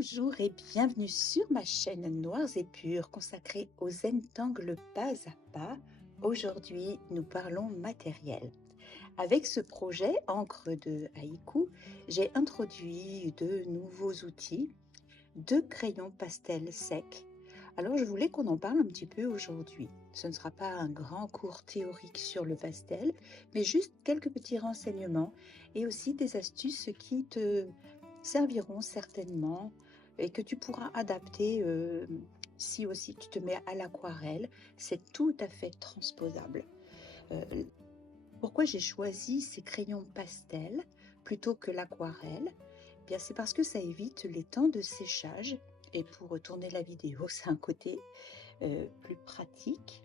Bonjour et bienvenue sur ma chaîne Noirs et Purs consacrée aux Zentangle pas à pas. Aujourd'hui, nous parlons matériel. Avec ce projet Encre de Haïku, j'ai introduit de nouveaux outils, deux crayons pastel secs. Alors, je voulais qu'on en parle un petit peu aujourd'hui. Ce ne sera pas un grand cours théorique sur le pastel, mais juste quelques petits renseignements et aussi des astuces qui te serviront certainement et que tu pourras adapter si aussi tu te mets à l'aquarelle. C'est tout à fait transposable. Euh, Pourquoi j'ai choisi ces crayons pastel plutôt que l'aquarelle? Bien, c'est parce que ça évite les temps de séchage et pour tourner la vidéo, c'est un côté plus pratique.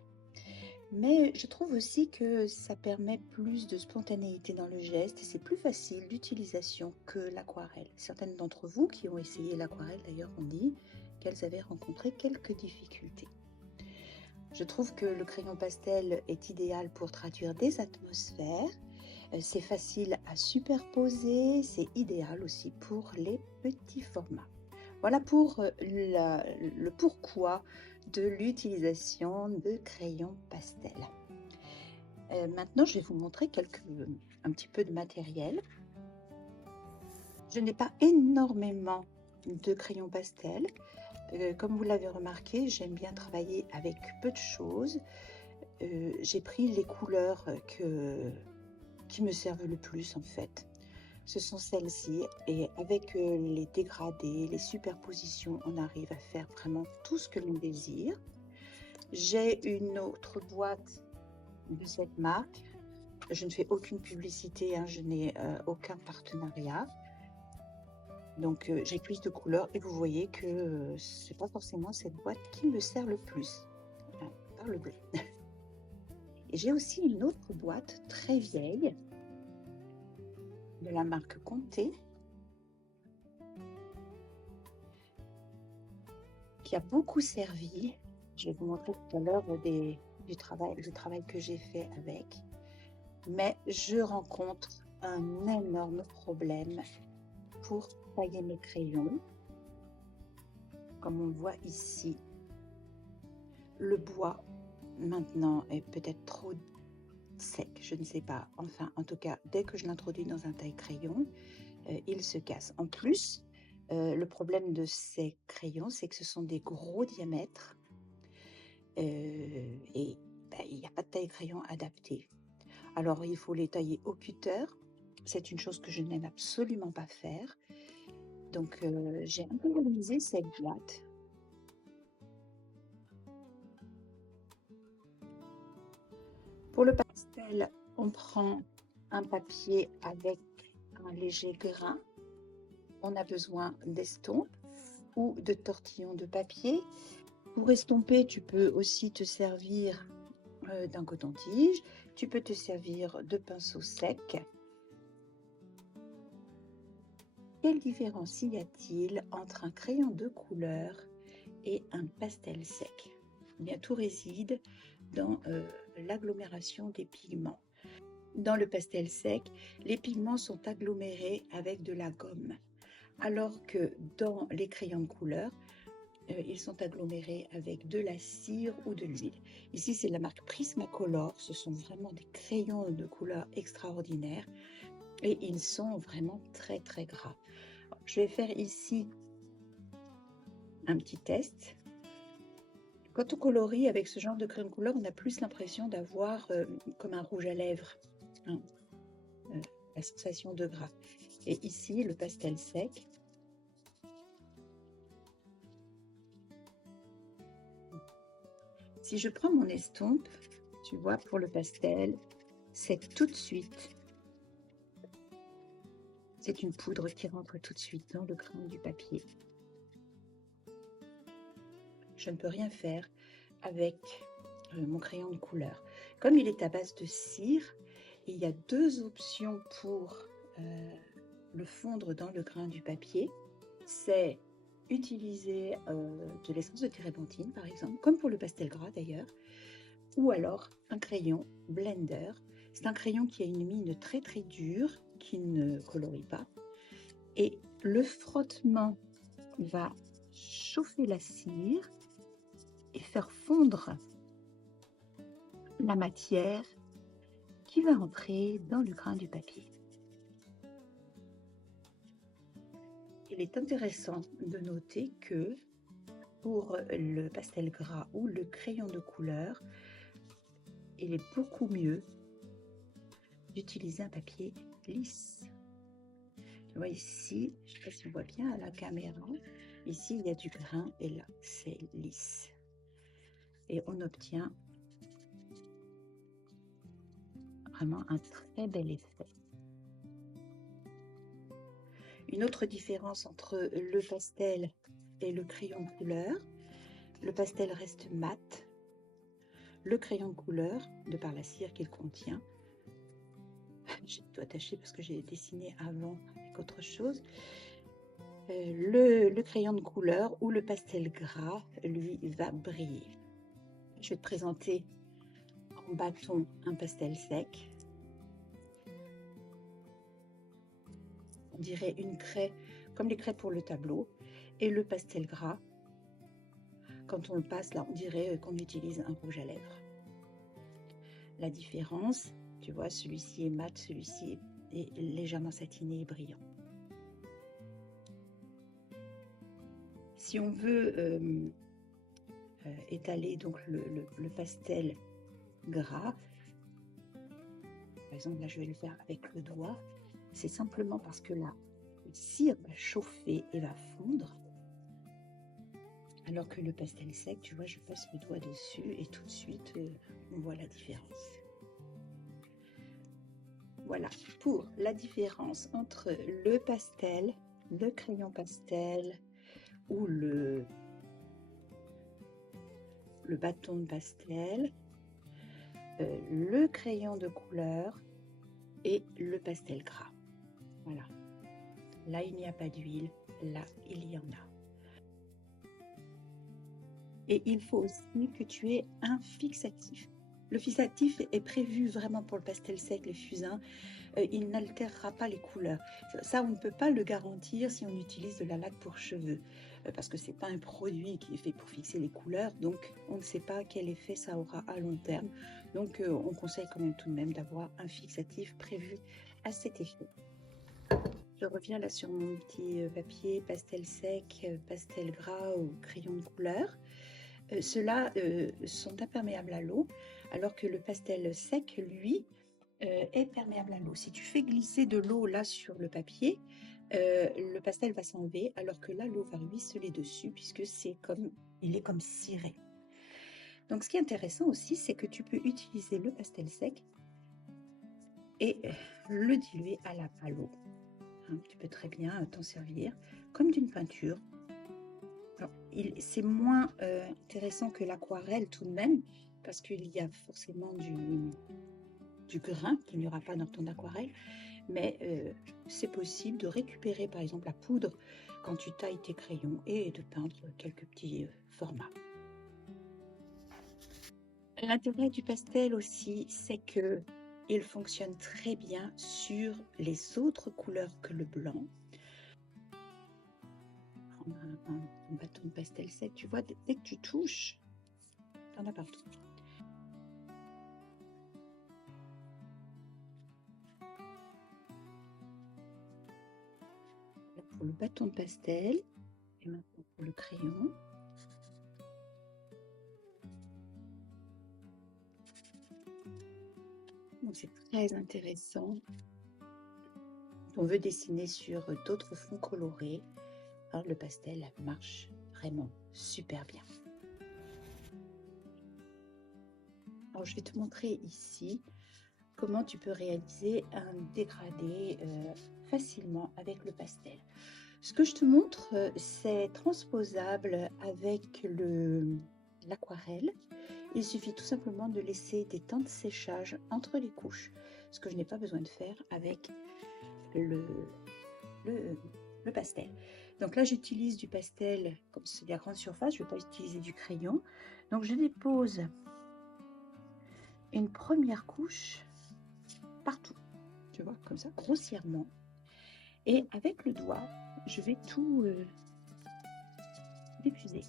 Mais je trouve aussi que ça permet plus de spontanéité dans le geste et c'est plus facile d'utilisation que l'aquarelle. Certaines d'entre vous qui ont essayé l'aquarelle d'ailleurs ont dit qu'elles avaient rencontré quelques difficultés. Je trouve que le crayon pastel est idéal pour traduire des atmosphères. C'est facile à superposer, c'est idéal aussi pour les petits formats. Voilà pour le pourquoi de l'utilisation de crayons pastel. Maintenant, je vais vous montrer un petit peu de matériel. Je n'ai pas énormément de crayons pastel. Comme vous l'avez remarqué, j'aime bien travailler avec peu de choses. J'ai pris les couleurs qui me servent le plus en fait. Ce sont celles-ci et avec les dégradés, les superpositions, on arrive à faire vraiment tout ce que l'on désire. J'ai une autre boîte de cette marque. Je ne fais aucune publicité, hein, je n'ai aucun partenariat. Donc j'ai plus de couleurs et vous voyez que c'est pas forcément cette boîte qui me sert le plus, par le bleu. Et j'ai aussi une autre boîte très vieille de la marque Conté qui a beaucoup servi. Je vais vous montrer tout à l'heure le travail que j'ai fait avec. Mais je rencontre un énorme problème pour tailler mes crayons. Comme on voit ici, le bois maintenant est peut-être trop sec, je ne sais pas. Enfin, en tout cas, dès que je l'introduis dans un taille-crayon, il se casse. En plus, le problème de ces crayons, c'est que ce sont des gros diamètres et il n'y a pas de taille-crayon adapté. Alors, il faut les tailler au cutter. C'est une chose que je n'aime absolument pas faire. Donc, j'ai un peu réalisé cette boîte. Pour le pastel, on prend un papier avec un léger grain. On a besoin d'estompes ou de tortillons de papier. Pour estomper, tu peux aussi te servir d'un coton-tige. Tu peux te servir de pinceau sec. Quelle différence y a-t-il entre un crayon de couleur et un pastel sec? Eh bien, tout réside dans l'agglomération des pigments. Dans le pastel sec, les pigments sont agglomérés avec de la gomme, alors que dans les crayons de couleur, ils sont agglomérés avec de la cire ou de l'huile. Ici, c'est la marque Prismacolor. Ce sont vraiment des crayons de couleur extraordinaires et ils sont vraiment très très gras. Alors, je vais faire ici un petit test. Quand on colorie avec ce genre de crayon de couleur, on a plus l'impression d'avoir comme un rouge à lèvres, hein, la sensation de gras. Et ici, le pastel sec. Si je prends mon estompe, tu vois, pour le pastel, c'est tout de suite. C'est une poudre qui rentre tout de suite dans le grain du papier. Je ne peux rien faire avec mon crayon de couleur. Comme il est à base de cire, il y a deux options pour le fondre dans le grain du papier. C'est utiliser de l'essence de térébenthine, par exemple, comme pour le pastel gras d'ailleurs, ou alors un crayon blender. C'est un crayon qui a une mine très très dure, qui ne colorie pas. Et le frottement va chauffer la cire et faire fondre la matière qui va entrer dans le grain du papier. Il est intéressant de noter que pour le pastel gras ou le crayon de couleur, il est beaucoup mieux d'utiliser un papier lisse. Tu vois ici, je ne sais pas si on voit bien à la caméra, ici il y a du grain et là c'est lisse. Et on obtient vraiment un très bel effet. Une autre différence entre le pastel et le crayon de couleur, le pastel reste mat. Le crayon de couleur, de par la cire qu'il contient, j'ai tout attaché parce que j'ai dessiné avant avec autre chose. Le crayon de couleur ou le pastel gras, lui, va briller. Je vais te présenter en bâton un pastel sec. On dirait une craie, comme les craies pour le tableau. Et le pastel gras, quand on le passe, là, on dirait qu'on utilise un rouge à lèvres. La différence, tu vois, celui-ci est mat, celui-ci est légèrement satiné et brillant. Si on veut étaler donc le pastel gras, par exemple là je vais le faire avec le doigt, c'est simplement parce que la cire va chauffer et va fondre, alors que le pastel sec, tu vois, je passe le doigt dessus et tout de suite on voit la différence. Voilà pour la différence entre le pastel, le crayon pastel ou le bâton de pastel, le crayon de couleur et le pastel gras. Voilà. Là, il n'y a pas d'huile. Là, il y en a. Et il faut aussi que tu aies un fixatif. Le fixatif est prévu vraiment pour le pastel sec, le fusain. Il n'altérera pas les couleurs. Ça, on ne peut pas le garantir si on utilise de la laque pour cheveux, parce que ce n'est pas un produit qui est fait pour fixer les couleurs, donc on ne sait pas quel effet ça aura à long terme. Donc on conseille quand même tout de même d'avoir un fixatif prévu à cet effet. Je reviens là sur mon petit papier pastel sec, pastel gras ou crayon de couleur. Ceux-là sont imperméables à l'eau, alors que le pastel sec, lui, est perméable à l'eau. Si tu fais glisser de l'eau là sur le papier, le pastel va s'enlever, alors que là, l'eau va ruisseler dessus, puisque il est comme ciré. Donc, ce qui est intéressant aussi, c'est que tu peux utiliser le pastel sec et le diluer à l'eau. Hein, tu peux très bien t'en servir comme d'une peinture. C'est moins intéressant que l'aquarelle tout de même, parce qu'il y a forcément du grain qu'il n'y aura pas dans ton aquarelle, mais c'est possible de récupérer par exemple la poudre quand tu tailles tes crayons et de peindre quelques petits formats. L'intérêt du pastel aussi, c'est que il fonctionne très bien sur les autres couleurs que le blanc. Un bâton de pastel sec, tu vois, dès que tu touches, tu en as partout. Là pour le bâton de pastel, et maintenant pour le crayon. Donc c'est très intéressant. On veut dessiner sur d'autres fonds colorés. Alors le pastel marche vraiment super bien. Alors je vais te montrer ici comment tu peux réaliser un dégradé facilement avec le pastel. Ce que je te montre, c'est transposable avec l'aquarelle. Il suffit tout simplement de laisser des temps de séchage entre les couches, ce que je n'ai pas besoin de faire avec le pastel. Donc là, j'utilise du pastel, comme c'est de la grande surface, je ne vais pas utiliser du crayon. Donc je dépose une première couche partout, tu vois, comme ça, grossièrement. Et avec le doigt, je vais tout diffuser.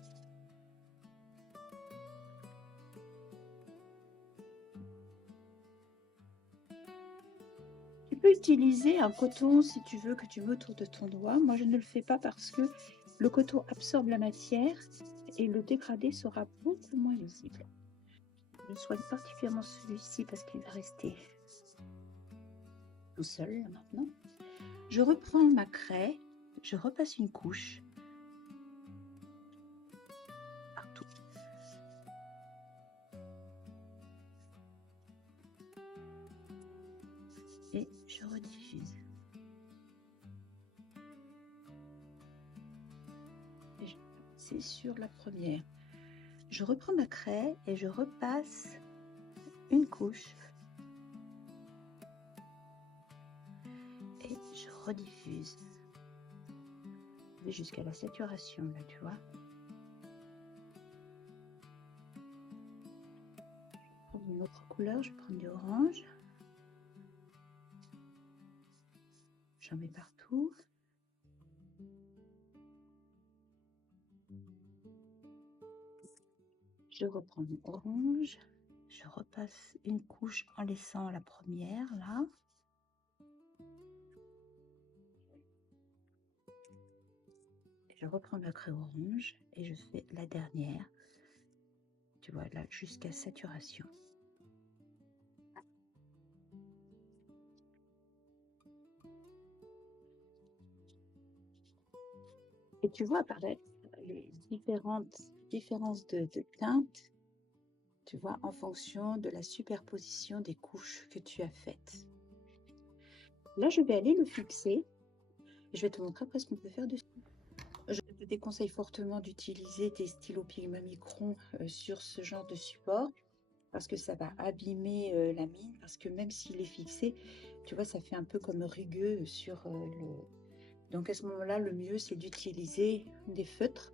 Tu peux utiliser un coton si tu veux que tu mets autour de ton doigt. Moi, je ne le fais pas parce que le coton absorbe la matière et le dégradé sera beaucoup moins visible. Je soigne particulièrement celui-ci parce qu'il va rester tout seul là, maintenant. Je reprends ma craie, je repasse une couche partout. Et je rediffuse. C'est sur la première. Je reprends ma craie et je repasse une couche. Et je rediffuse. Jusqu'à la saturation, là, tu vois. Je prends une autre couleur, je prends du orange. J'en mets partout. Je reprends mon orange. Je repasse une couche en laissant la première, là. Je reprends ma craie orange et je fais la dernière. Tu vois, là, jusqu'à saturation. Et tu vois apparaître les différences de teintes, tu vois, en fonction de la superposition des couches que tu as faites. Là, je vais aller le fixer et je vais te montrer après ce qu'on peut faire dessus. Je te déconseille fortement d'utiliser des stylos Pigma Micron sur ce genre de support parce que ça va abîmer la mine, parce que même s'il est fixé, tu vois, ça fait un peu comme rugueux sur le... Donc à ce moment-là, le mieux, c'est d'utiliser des feutres.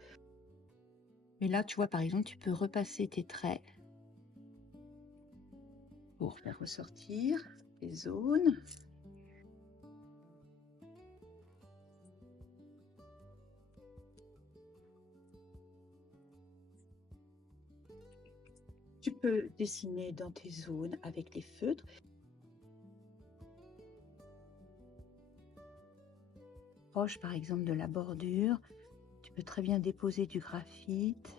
Mais là, tu vois, par exemple, tu peux repasser tes traits pour faire ressortir les zones. Tu peux dessiner dans tes zones avec les feutres. Proche, par exemple, de la bordure, tu peux très bien déposer du graphite,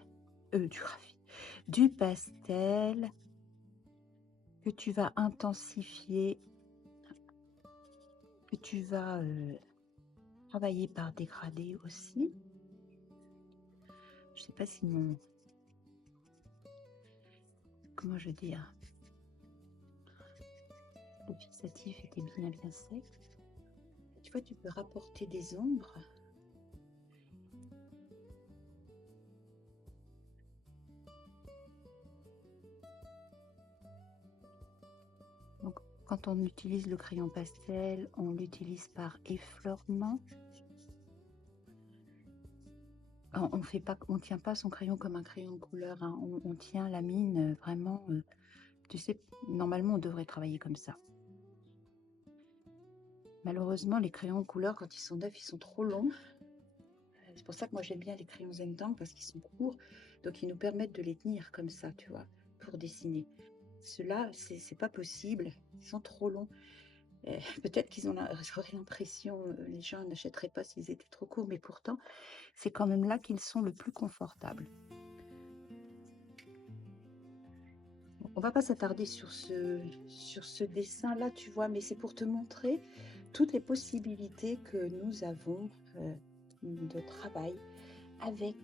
du pastel que tu vas intensifier, que tu vas travailler par dégradé aussi. Je sais pas si mon... Comment je veux dire? Le fixatif était bien sec. Tu vois, tu peux rapporter des ombres. Donc, quand on utilise le crayon pastel, on l'utilise par effleurement. On tient pas son crayon comme un crayon de couleur, hein. On tient la mine vraiment. Tu sais, normalement, on devrait travailler comme ça. Malheureusement, les crayons de couleur, quand ils sont neufs, ils sont trop longs. C'est pour ça que moi, j'aime bien les crayons Zen-Tang parce qu'ils sont courts. Donc, ils nous permettent de les tenir comme ça, tu vois, pour dessiner. Ceux-là, c'est pas possible. Ils sont trop longs. Peut-être qu'ils auraient l'impression, les gens n'achèteraient pas s'ils étaient trop courts, mais pourtant, c'est quand même là qu'ils sont le plus confortables. On va pas s'attarder sur ce dessin-là, tu vois, mais c'est pour te montrer toutes les possibilités que nous avons de travail avec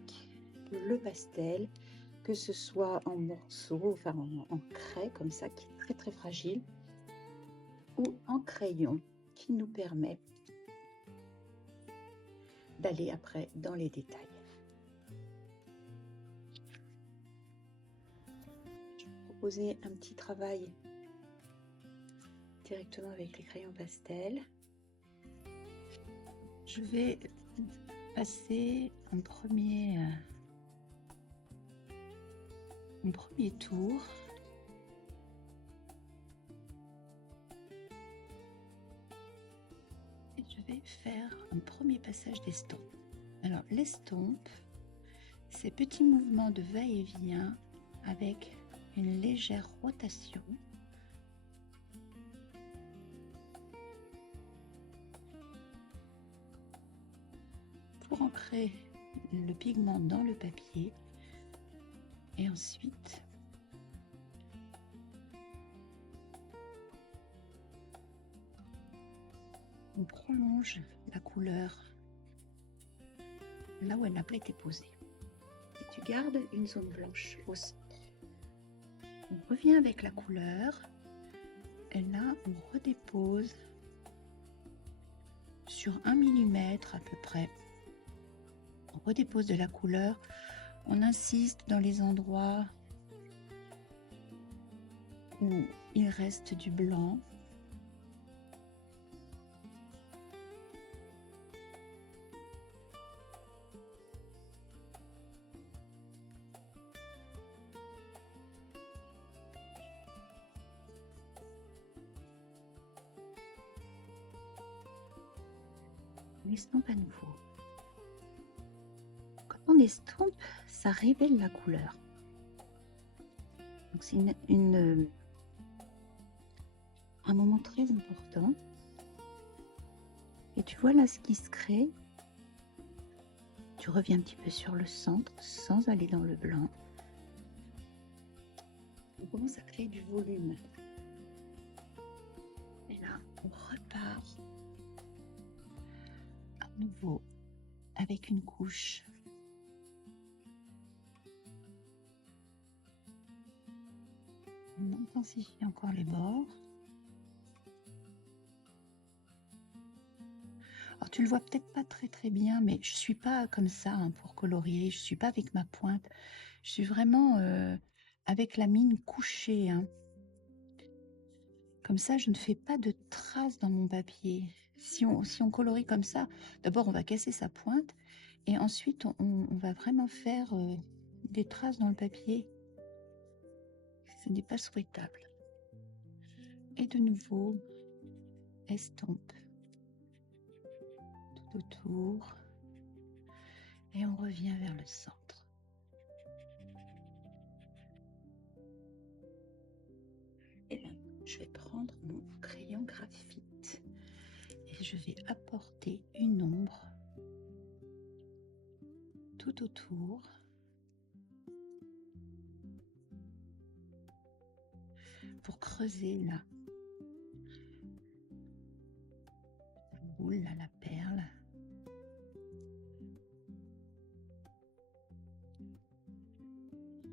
le pastel, que ce soit en morceaux, enfin en craie comme ça, qui est très très fragile, ou en crayon, qui nous permet d'aller après dans les détails. Je vais vous proposer un petit travail directement avec les crayons pastel. Je vais passer un premier tour. Et je vais faire un premier passage d'estompe. Alors l'estompe, Ces petits mouvements de va-et-vient avec une légère rotation pour ancrer le pigment dans le papier et ensuite on prolonge la couleur là où elle n'a pas été posée. Et tu gardes une zone blanche au centre. On revient avec la couleur et là on redépose sur 1 mm à peu près. On redépose de la couleur, on insiste dans les endroits où il reste du blanc. On estompe à nouveau. Quand on estompe, ça révèle la couleur. Donc c'est un moment très important. Et tu vois là ce qui se crée. Tu reviens un petit peu sur le centre sans aller dans le blanc. On commence à créer du volume. Et là, on repart à nouveau avec une couche. On intensifie encore les bords. Alors tu le vois peut-être pas très bien, mais je suis pas comme ça hein, pour colorier. Je suis pas avec ma pointe. Je suis vraiment avec la mine couchée. Hein. Comme ça, je ne fais pas de traces dans mon papier. Si on colorie comme ça, d'abord on va casser sa pointe et ensuite on va vraiment faire des traces dans le papier. Ce n'est pas souhaitable. Et de nouveau, estompe tout autour et on revient vers le centre. Et là, je vais prendre mon crayon graphite et je vais apporter une ombre tout autour. Pour creuser là, la boule, là, la perle.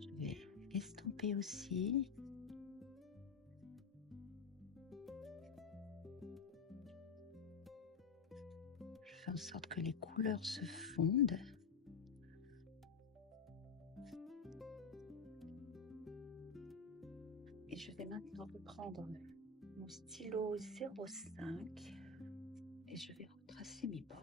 Je vais estomper aussi. Je fais en sorte que les couleurs se fondent. Et je vais maintenant reprendre mon stylo 0,5 et je vais retracer mes bords.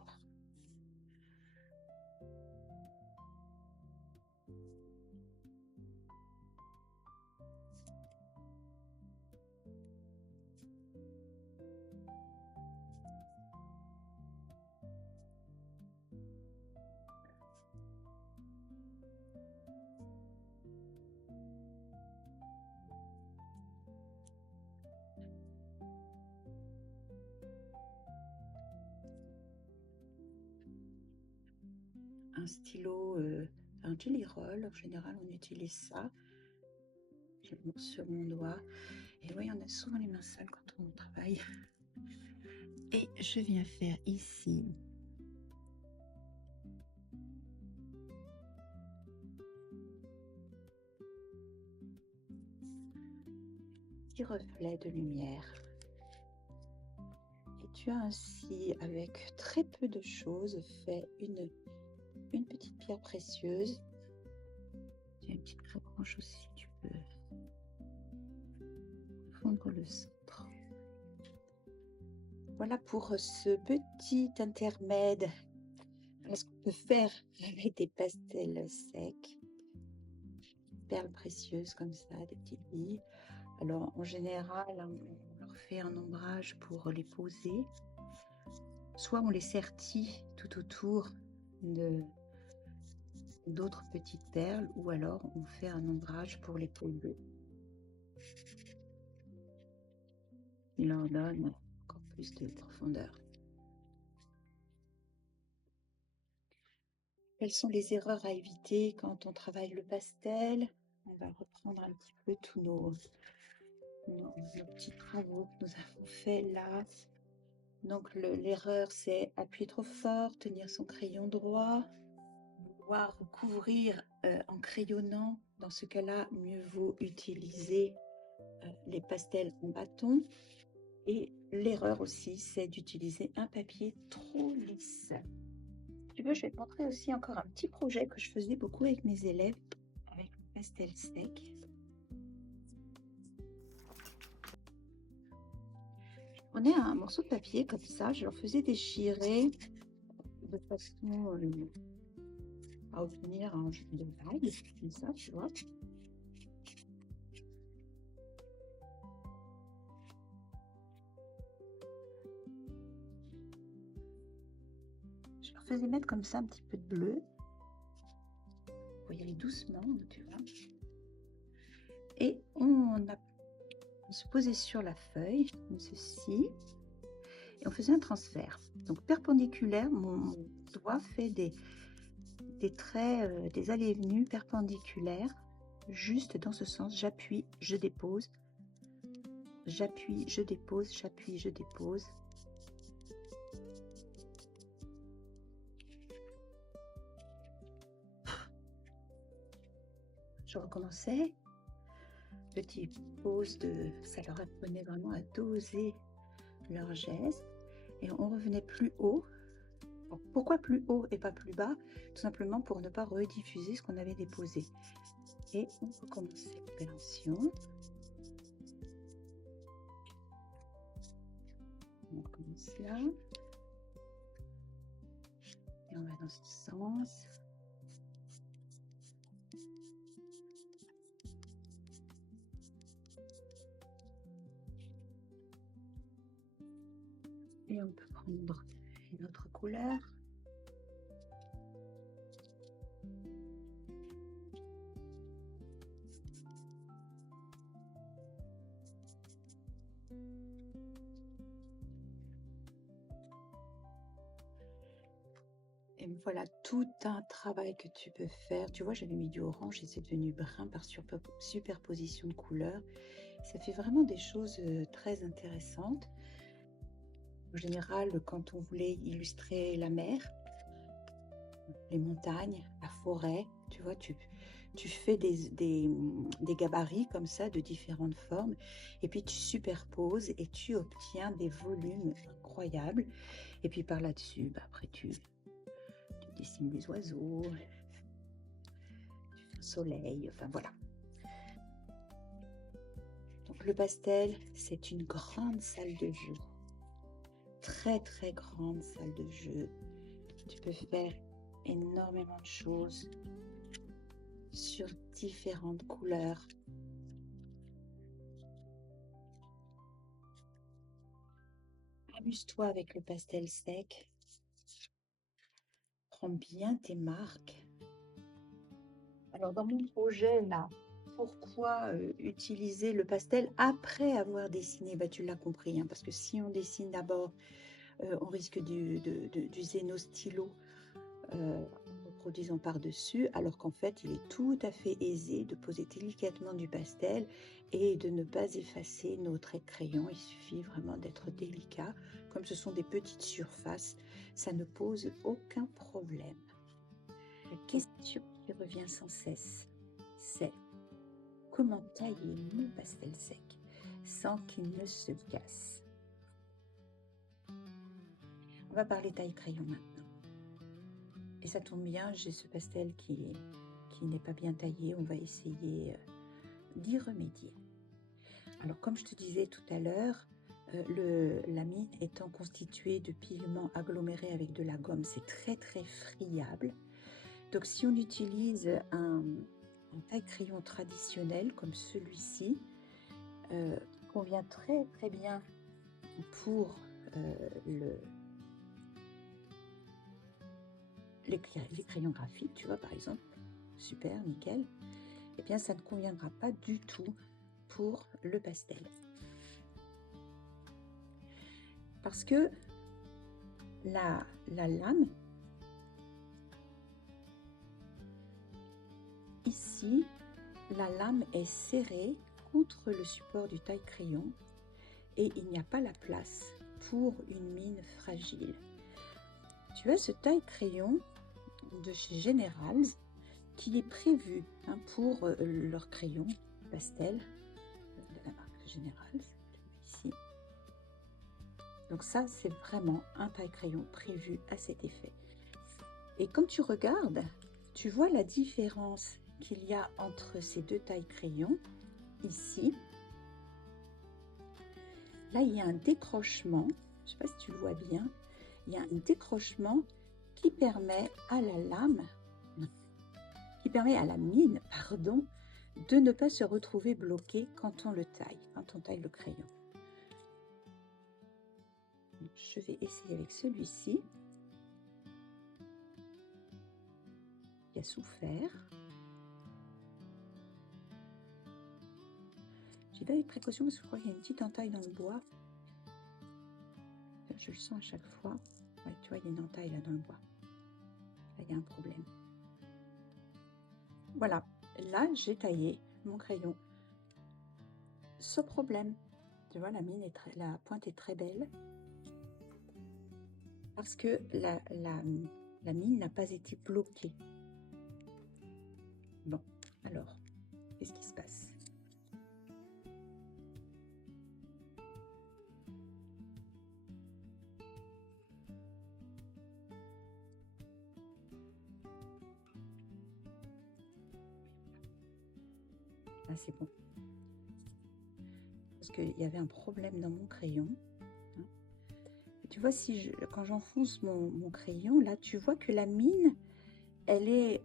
Un stylo, un Gelly Roll, en général on utilise ça. Je le montre sur mon doigt. Et oui, on a souvent les mains sales quand on travaille. Et je viens faire ici un petit reflet de lumière. Et tu as ainsi, avec très peu de choses, fait une petite pierre précieuse. Tu as une petite crêpe branche aussi, tu peux fondre le centre. Voilà pour ce petit intermède. Voilà ce qu'on peut faire avec des pastels secs. Perles précieuses comme ça, des petites billes. Alors en général, on leur fait un ombrage pour les poser. Soit on les sertit tout autour d'autres petites perles ou alors on fait un ombrage pour les peaux bleues. Il leur donne encore plus de profondeur. Quelles sont les erreurs à éviter quand on travaille le pastel? On va reprendre un petit peu tous nos petits travaux que nous avons faits là. Donc l'erreur, c'est appuyer trop fort, tenir son crayon droit, vouloir couvrir en crayonnant. Dans ce cas-là, mieux vaut utiliser les pastels en bâton. Et l'erreur aussi, c'est d'utiliser un papier trop lisse. Si tu veux, je vais te montrer aussi encore un petit projet que je faisais beaucoup avec mes élèves, avec le pastel sec. Je prenais un morceau de papier comme ça, je leur faisais déchirer de façon à obtenir un jeu de vague, comme ça, tu vois. Je leur faisais mettre comme ça un petit peu de bleu. Faut y aller doucement, tu vois. Et on se posait sur la feuille, comme ceci, et on faisait un transfert. Donc perpendiculaire, mon doigt fait des traits, des allées et venues perpendiculaires, juste dans ce sens. J'appuie, je dépose, j'appuie, je dépose, j'appuie, je dépose. Je recommençais. Petite pause ça leur apprenait vraiment à doser leurs gestes. Et on revenait plus haut. Alors, pourquoi plus haut et pas plus bas? Tout simplement pour ne pas rediffuser ce qu'on avait déposé. Et on recommence l'opération. On recommence là. Et on va dans ce sens. Et on peut prendre une autre couleur. Et voilà tout un travail que tu peux faire. Tu vois, j'avais mis du orange et c'est devenu brun par superposition de couleurs. Ça fait vraiment des choses très intéressantes. En général, quand on voulait illustrer la mer, les montagnes, la forêt, tu vois, tu fais des gabarits comme ça de différentes formes et puis tu superposes et tu obtiens des volumes incroyables. Et puis par là-dessus, après tu dessines des oiseaux, tu fais un soleil, enfin voilà. Donc le pastel, c'est une grande salle de jeu. Très très grande salle de jeu. Tu peux faire énormément de choses sur différentes couleurs. Amuse-toi avec le pastel sec. Prends bien tes marques. Alors dans mon projet là, pourquoi utiliser le pastel après avoir dessiné? Bah, tu l'as compris, hein, parce que si on dessine d'abord, on risque d'user nos stylos en reproduisant par-dessus, alors qu'en fait, il est tout à fait aisé de poser délicatement du pastel et de ne pas effacer nos traits de crayon. Il suffit vraiment d'être délicat. Comme ce sont des petites surfaces, ça ne pose aucun problème. La question qui revient sans cesse, c'est comment tailler mon pastel sec sans qu'il ne se casse? On va parler taille crayon maintenant. Et ça tombe bien, j'ai ce pastel qui n'est pas bien taillé. On va essayer d'y remédier. Alors, comme je te disais tout à l'heure, la mine étant constituée de pigments agglomérés avec de la gomme, c'est très très friable. Donc, si on utilise un taille-crayon traditionnel comme celui-ci, qui convient très très bien pour les crayons graphiques, tu vois, par exemple, super, nickel, eh bien ça ne conviendra pas du tout pour le pastel. Parce que la lame, ici, la lame est serrée contre le support du taille-crayon et il n'y a pas la place pour une mine fragile. Tu as ce taille-crayon de chez Generals qui est prévu pour leur crayon pastel de la marque Generals, ici. Donc ça, c'est vraiment un taille-crayon prévu à cet effet. Et quand tu regardes, tu vois la différence qu'il y a entre ces deux taille-crayons. Ici, là, il y a un décrochement. Je ne sais pas si tu le vois bien. Il y a un décrochement qui permet à la lame, qui permet à la mine, pardon, de ne pas se retrouver bloquée quand on le taille, quand on taille le crayon. Je vais essayer avec celui-ci. Il a souffert. J'y vais avec précaution parce que je crois qu'il y a une petite entaille dans le bois. Je le sens à chaque fois. Ouais, tu vois, il y a une entaille là dans le bois. Là, il y a un problème. Voilà, là, j'ai taillé mon crayon sans problème. Tu vois, la pointe est très belle. Parce que la mine n'a pas été bloquée. Bon, alors, qu'est-ce qui se passe? Ah, c'est bon. Parce qu'il y avait un problème dans mon crayon. Et tu vois, quand j'enfonce mon crayon, là, tu vois que la mine, elle est...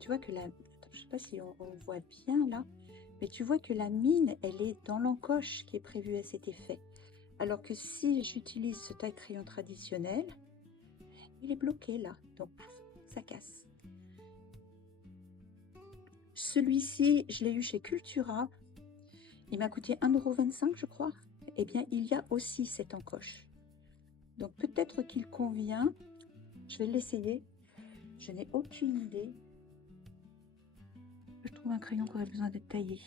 Tu vois que la... Attends, je ne sais pas si on voit bien là, mais tu vois que la mine, elle est dans l'encoche qui est prévue à cet effet. Alors que si j'utilise ce taille-crayon traditionnel, il est bloqué là, donc ça casse. Celui-ci, je l'ai eu chez Cultura. Il m'a coûté 1,25 € je crois. Eh bien, il y a aussi cette encoche. Donc peut-être qu'il convient. Je vais l'essayer. Je n'ai aucune idée. Je trouve un crayon qui aurait besoin d'être taillé.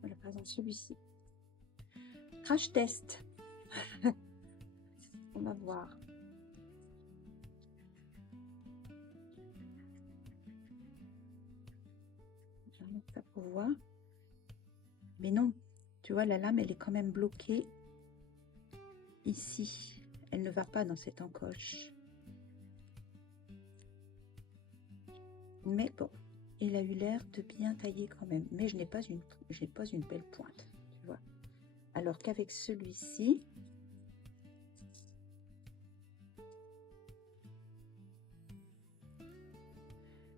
Voilà, par exemple celui-ci. Crash test. On va voir. Je vais mettre ça pour voir. Mais non, tu vois, la lame, elle est quand même bloquée ici. Elle ne va pas dans cette encoche. Mais bon, il a eu l'air de bien tailler quand même. Mais je n'ai pas une belle pointe, tu vois. Alors qu'avec celui-ci,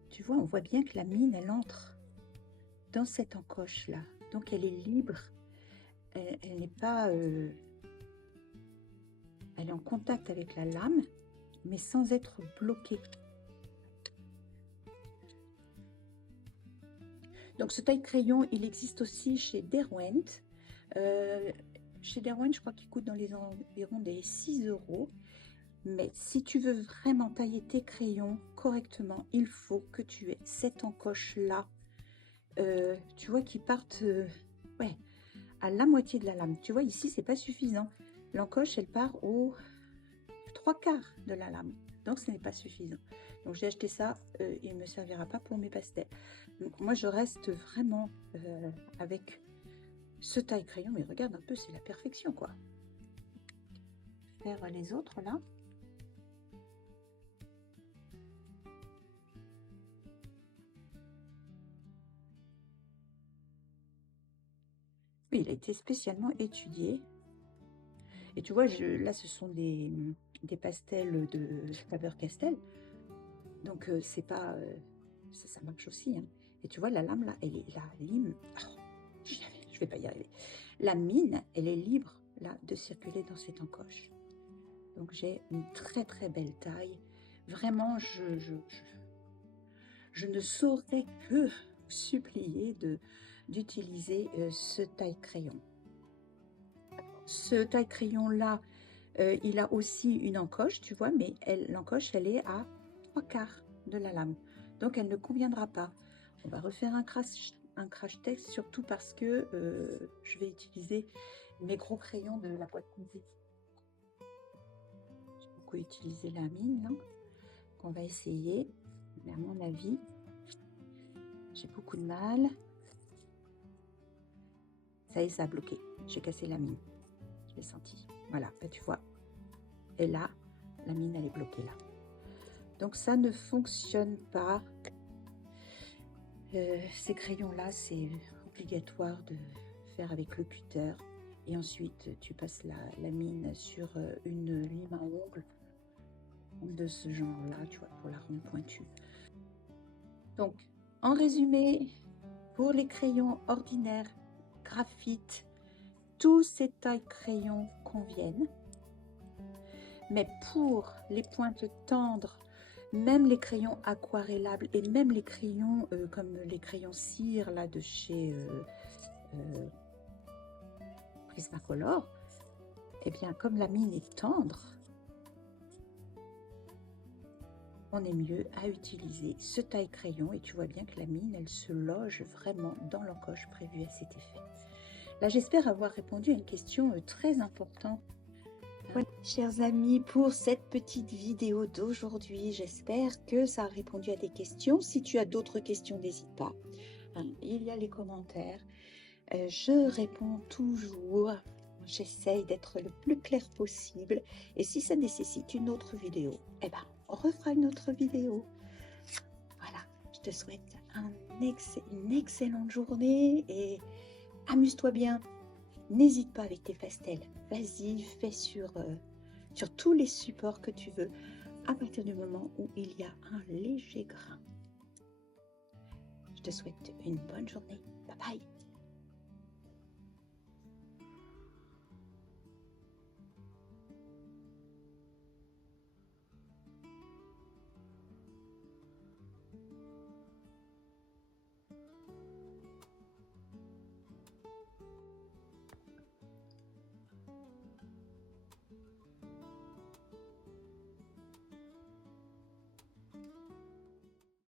tu vois, on voit bien que la mine, elle entre dans cette encoche-là. Donc, elle est libre. Elle n'est pas... elle est en contact avec la lame, mais sans être bloquée. Donc, ce taille-crayon, il existe aussi chez Derwent. Chez Derwent, je crois qu'il coûte dans les environs des 6 €. Mais si tu veux vraiment tailler tes crayons correctement, il faut que tu aies cette encoche-là. Tu vois, qui partent ouais, à la moitié de la lame. Tu vois, ici, c'est pas suffisant. L'encoche, elle part aux 3/4 de la lame. Donc, ce n'est pas suffisant. Donc, j'ai acheté ça. Il ne me servira pas pour mes pastels. Donc, moi, je reste vraiment avec ce taille-crayon. Mais regarde un peu, c'est la perfection, quoi. Faire les autres, là. Oui, il a été spécialement étudié. Et tu vois, là, ce sont des pastels de Faber-Castell. Donc, c'est pas... ça marche aussi. Hein. Et tu vois, la lame, là, elle est la lime. Oh, je vais pas y arriver. La mine, elle est libre, là, de circuler dans cette encoche. Donc, j'ai une très, très belle taille. Vraiment, je ne saurais que vous supplier d'utiliser ce taille-crayon. Ce taille-crayon-là, il a aussi une encoche, tu vois, mais l'encoche, elle est à 3/4 de la lame. Donc, elle ne conviendra pas. On va refaire un crash test, surtout parce que je vais utiliser mes gros crayons de la boîte Conzi. J'ai beaucoup utilisé la mine, là. On va essayer, mais à mon avis, j'ai beaucoup de mal. Ça y est, ça a bloqué. J'ai cassé la mine. Je l'ai senti. Voilà, ben, tu vois. Et là, la mine, elle est bloquée là. Donc, ça ne fonctionne pas. Ces crayons-là, c'est obligatoire de faire avec le cutter. Et ensuite, tu passes la mine sur une lime à ongles de ce genre-là, tu vois, pour la rendre pointue. Donc, en résumé, pour les crayons ordinaires, graphite, tous ces tailles crayons conviennent. Mais pour les pointes tendres, même les crayons aquarellables et même les crayons comme les crayons cire là de chez Prismacolor, eh bien comme la mine est tendre, on est mieux à utiliser ce taille crayon et tu vois bien que la mine elle se loge vraiment dans l'encoche prévue à cet effet. Là j'espère avoir répondu à une question très importante. Voilà, chers amis, pour cette petite vidéo d'aujourd'hui, j'espère que ça a répondu à des questions. Si tu as d'autres questions, n'hésite pas. Il y a les commentaires. Je réponds toujours. J'essaye d'être le plus clair possible. Et si ça nécessite une autre vidéo, eh ben, on refera une autre vidéo. Voilà, je te souhaite une excellente journée et amuse-toi bien. N'hésite pas avec tes pastels. Vas-y, fais sur tous les supports que tu veux, à partir du moment où il y a un léger grain. Je te souhaite une bonne journée. Bye bye.